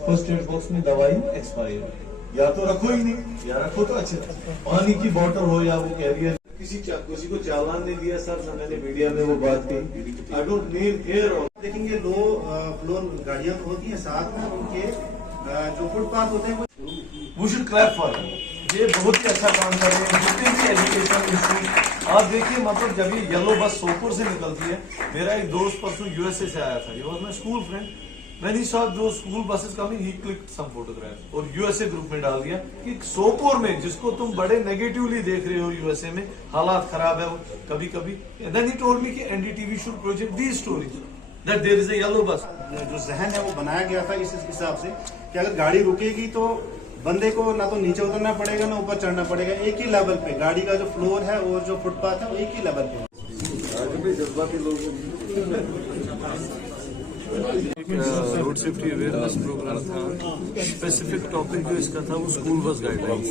First aid box में दवाई expire, या तो रखो ही नहीं या रखो तो अच्छे पानी की बोतल हो या वो कैरियर। किसी को चालान नहीं दिया सर, मैंने मीडिया में वो बात कही। I don't need care. देखेंगे लो फ्लोर गाड़ियां होती हैं, साथ में उनके जो फुटपाथ होते हैं वो शुड क्लैप फॉर। ये बहुत ही अच्छा काम कर रहे हैं जितने भी एजुकेशन इंस्टीट्यूट। आप देखिए मतलब जब ये येलो बस सोपुर से निकलती है, मेरा एक दोस्त परसों यूएसए से आया था, ये was my school friend. When he saw those school buses coming, he clicked some photographs और यूएसए ग्रुप में डाल दिया कि सोपोर में जिसको तुम बड़े नेगेटिवली देख रहे हो यूएसए में हालात खराब है वो कभी कभी। Then he told me कि NDTV should project these stories that there is a yellow bus। जो जहन है वो बनाया गया था इस हिसाब से कि अगर गाड़ी रुकेगी तो बंदे को ना तो नीचे उतरना पड़ेगा ना ऊपर चढ़ना पड़ेगा, एक ही लेवल पे गाड़ी का जो फ्लोर है और जो फुटपाथ है वो एक ही लेवल पे। रोड सेफ्टी अवेयरनेस प्रोग्राम था। स्पेसिफिक टॉपिक जो इसका था वो स्कूल बस गाइडलाइंस।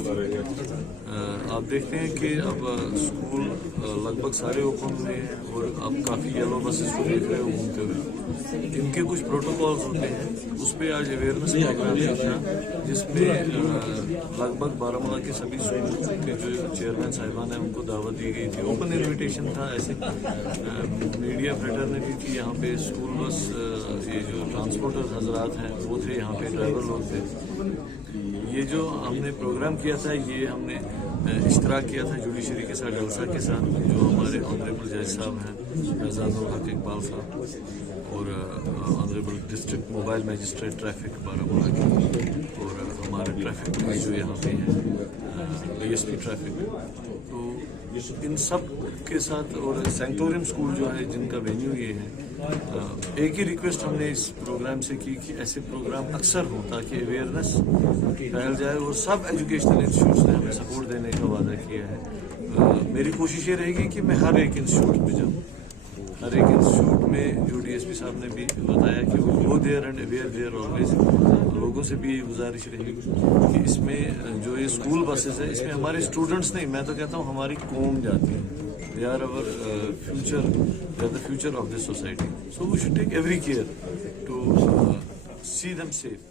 आप देखते हैं कि अब स्कूल लगभग सारे ओपन हुए हैं और अब काफ़ी येलो बसेस को देख रहे हो घूमते हुए। इनके कुछ प्रोटोकॉल्स होते हैं, उस पर आज अवेयरनेस प्रोग्राम था जिसमें लगभग बारामूला के सभी स्कूल के जो चेयरमैन साहिबान हैं उनको दावत दी गई थी। ओपन इन्विटेशन था। ऐसे मीडिया फ्रेटर्निटी थी यहाँ पे, स्कूल बस ये जो ट्रांसपोर्टर हजरात हैं वो थे, यहाँ पे ड्राइवर लोग थे। ये जो हमने प्रोग्राम किया था ये हमने इश्तराक किया था जुडिशरी के साथ, जलसा के साथ, जो हमारे ऑनरेबल जज साहब हैं एजाजुल हक इकबाल साहब और honourable district mobile magistrate traffic Baramulla के, और हमारे ट्रैफिक पुलिस जो यहाँ पे हैं डीएसपी ट्रैफिक। तो इन सब के साथ और सेंटोरियम स्कूल जो है जिनका वेन्यू ये है, एक ही रिक्वेस्ट हमने इस प्रोग्राम से की कि ऐसे प्रोग्राम अक्सर हो ताकि अवेयरनेस फैल जाए, और सब एजुकेशनल इंस्टीट्यूट्स ने हमें सपोर्ट देने का वादा किया है। मेरी कोशिश ये रहेगी कि मैं हर एक इंस्टीट्यूट में जाऊँ, हर एक इंस्टीट्यूट में जो डीएसपी साहब ने भी बताया कि वो go there and aware there always. लोगों से भी गुजारिश रहेगी कि इसमें जो ये स्कूल बसेस है इसमें हमारे स्टूडेंट्स नहीं, मैं तो कहता हूँ हमारी कौम जाती है। They are our future, they are the future of this society. So we should take every care to see them safe.